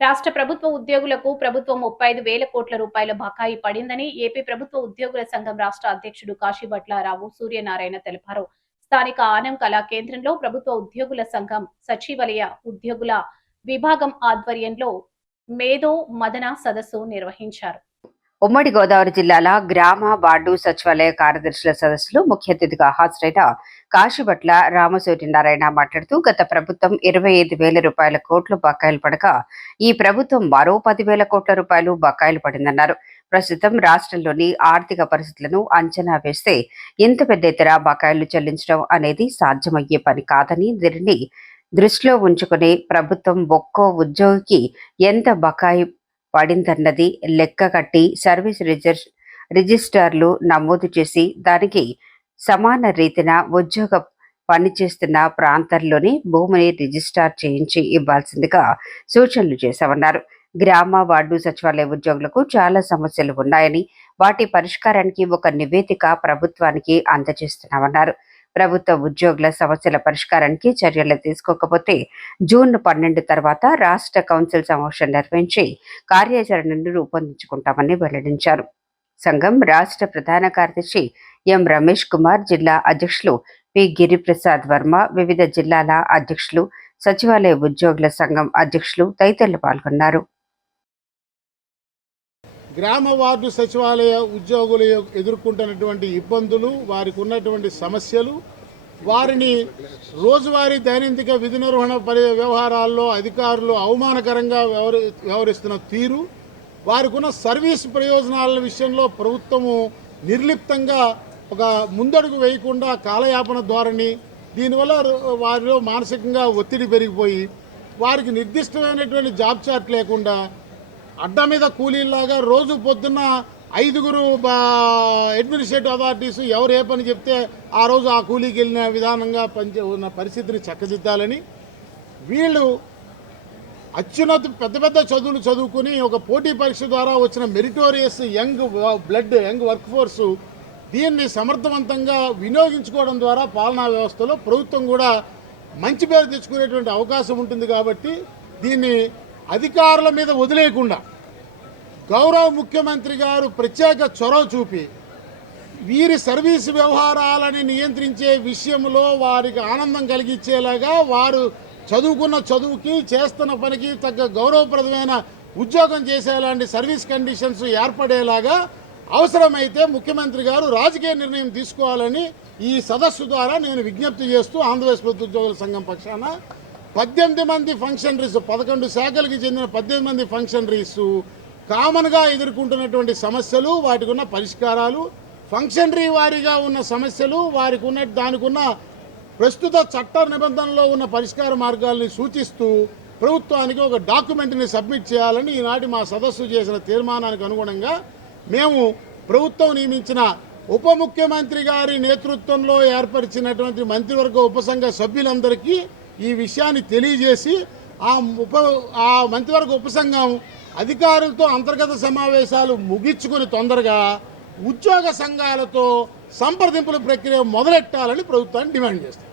రాష్ట్ర ప్రభుత్వ ఉద్యోగులకు ప్రభుత్వం 35,000 కోట్ల రూపాయల బకాయి పడిందని ఏపీ ప్రభుత్వ ఉద్యోగుల సంఘం రాష్ట్ర అధ్యక్షుడు కాశీభట్ల సూర్యనారాయణ తెలిపారు. స్థానిక ఆనం కళా కేంద్రంలో ప్రభుత్వ ఉద్యోగుల సంఘం సచివాలయ ఉద్యోగుల విభాగం ఆధ్వర్యంలో మేధో మదన సదస్సు నిర్వహించారు. ఉమ్మడి గోదావరి జిల్లాల గ్రామ వార్డు సచివాలయ కార్యదర్శుల సదస్సులో ముఖ్య అతిథిగా హాజరైన కాశీభట్ల రామసూర్యనారాయణ మాట్లాడుతూ గత ప్రభుత్వం 25,000 రూపాయల కోట్లు బకాయిలు పడగా ఈ ప్రభుత్వం మరో 10,000 కోట్ల రూపాయలు బకాయిలు పడిందన్నారు. ప్రస్తుతం రాష్ట్రంలోని ఆర్థిక పరిస్థితులను అంచనా వేస్తే ఇంత పెద్ద ఎత్తున బకాయిలు చెల్లించడం అనేది సాధ్యమయ్యే పని కాదని, దీనిని దృష్టిలో ఉంచుకుని ప్రభుత్వం ఒక్కో ఉద్యోగికి ఎంత బకాయి పడిందన్నది లెక్క కట్టి సర్వీస్ రిజిస్టర్లు నమోదు చేసి దానికి సమాన రీతిన ఉద్యోగ పనిచేస్తున్న ప్రాంతాల్లోనే భూమిని రిజిస్టర్ చేయించి ఇవ్వాల్సిందిగా సూచనలు చేశామన్నారు. గ్రామ వార్డు సచివాలయ ఉద్యోగులకు చాలా సమస్యలు ఉన్నాయని వాటి పరిష్కారానికి ఒక నివేదిక ప్రభుత్వానికి అందజేస్తున్నామన్నారు. ప్రభుత్వ ఉద్యోగుల సమస్యల పరిష్కారానికి చర్యలు తీసుకోకపోతే జూన్ 12 తర్వాత రాష్ట్ర కౌన్సిల్ సమావేశం నిర్వహించి కార్యాచరణను రూపొందించుకుంటామని వెల్లడించారు. సంఘం రాష్ట్ర ప్రధాన కార్యదర్శి ఎం రమేష్ కుమార్, జిల్లా అధ్యక్షులు పి గిరిప్రసాద్ వర్మ, వివిధ జిల్లాల అధ్యక్షులు, సచివాలయ ఉద్యోగుల సంఘం అధ్యక్షులు తదితరులు పాల్గొన్నారు. గ్రామ వార్డు సచివాలయ ఉద్యోగులు ఎదుర్కొంటున్నటువంటి ఇబ్బందులు, వారికి ఉన్నటువంటి సమస్యలు, వారిని రోజువారీ దైనందిక విధి నిర్వహణ వ్యవహారాల్లో అధికారులు అవమానకరంగా వ్యవహరిస్తున్న తీరు, వారికి ఉన్న సర్వీస్ ప్రయోజనాల విషయంలో ప్రభుత్వము నిర్లిప్తంగా ఒక ముందడుగు వేయకుండా కాలయాపన ధోరణి, దీనివల్ల వారిలో మానసికంగా ఒత్తిడి పెరిగిపోయి వారికి నిర్దిష్టమైనటువంటి జాబ్ చార్ట్ లేకుండా అడ్డ మీద కూలీలాగా రోజు పొద్దున్న 5 అడ్మినిస్ట్రేటివ్ అథారిటీస్ ఎవరు ఏ పని చెప్తే ఆ రోజు ఆ కూలీకి వెళ్ళిన విధానంగా ఉన్న పరిస్థితిని చక్కదిద్దాలని, వీళ్ళు అత్యున్నత పెద్ద చదువులు చదువుకుని ఒక పోటీ పరీక్ష ద్వారా వచ్చిన మెరిటోరియస్ యంగ్ వర్క్ ఫోర్సు దీన్ని సమర్థవంతంగా వినియోగించుకోవడం ద్వారా పాలనా వ్యవస్థలో ప్రభుత్వం కూడా మంచి పేరు తెచ్చుకునేటువంటి అవకాశం ఉంటుంది. కాబట్టి దీన్ని అధికారుల మీద వదిలేయకుండా గౌరవ ముఖ్యమంత్రి గారు ప్రత్యేక చొరవ చూపి వీరి సర్వీసు వ్యవహారాలని నియంత్రించే విషయంలో వారికి ఆనందం కలిగించేలాగా, వారు చదువుకున్న చదువుకి చేస్తున్న పనికి తగ్గ గౌరవప్రదమైన ఉద్యోగం చేసేలాంటి సర్వీస్ కండిషన్స్ ఏర్పడేలాగా అవసరమైతే ముఖ్యమంత్రి గారు రాజకీయ నిర్ణయం తీసుకోవాలని ఈ సదస్సు ద్వారా నేను విజ్ఞప్తి చేస్తూ ఆంధ్రప్రదేశ్ ప్రభుత్వ ఉద్యోగుల సంఘం పక్షాన 18 మంది ఫంక్షనరీస్, 11 శాఖలకు చెందిన 18 మంది ఫంక్షనరీస్ కామన్గా ఎదుర్కొంటున్నటువంటి సమస్యలు, వాటికి ఉన్న పరిష్కారాలు, ఫంక్షనరీ వారీగా ఉన్న సమస్యలు, దానికి ఉన్న ప్రస్తుత చట్ట నిబంధనలో ఉన్న పరిష్కార మార్గాల్ని సూచిస్తూ ప్రభుత్వానికి ఒక డాక్యుమెంట్ని సబ్మిట్ చేయాలని ఈనాటి మా సదస్సు చేసిన తీర్మానానికి అనుగుణంగా మేము ప్రభుత్వం నియమించిన ఉప ముఖ్యమంత్రి గారి నేతృత్వంలో ఏర్పరిచినటువంటి మంత్రివర్గ ఉపసంఘ సభ్యులందరికీ ఈ విషయాన్ని తెలియజేసి ఆ మంత్రివర్గ ఉపసంఘం అధికారులతో అంతర్గత సమావేశాలు ముగించుకుని తొందరగా ఉద్యోగ సంఘాలతో సంప్రదింపుల ప్రక్రియ మొదలెట్టాలని ప్రభుత్వాన్ని డిమాండ్ చేస్తారు.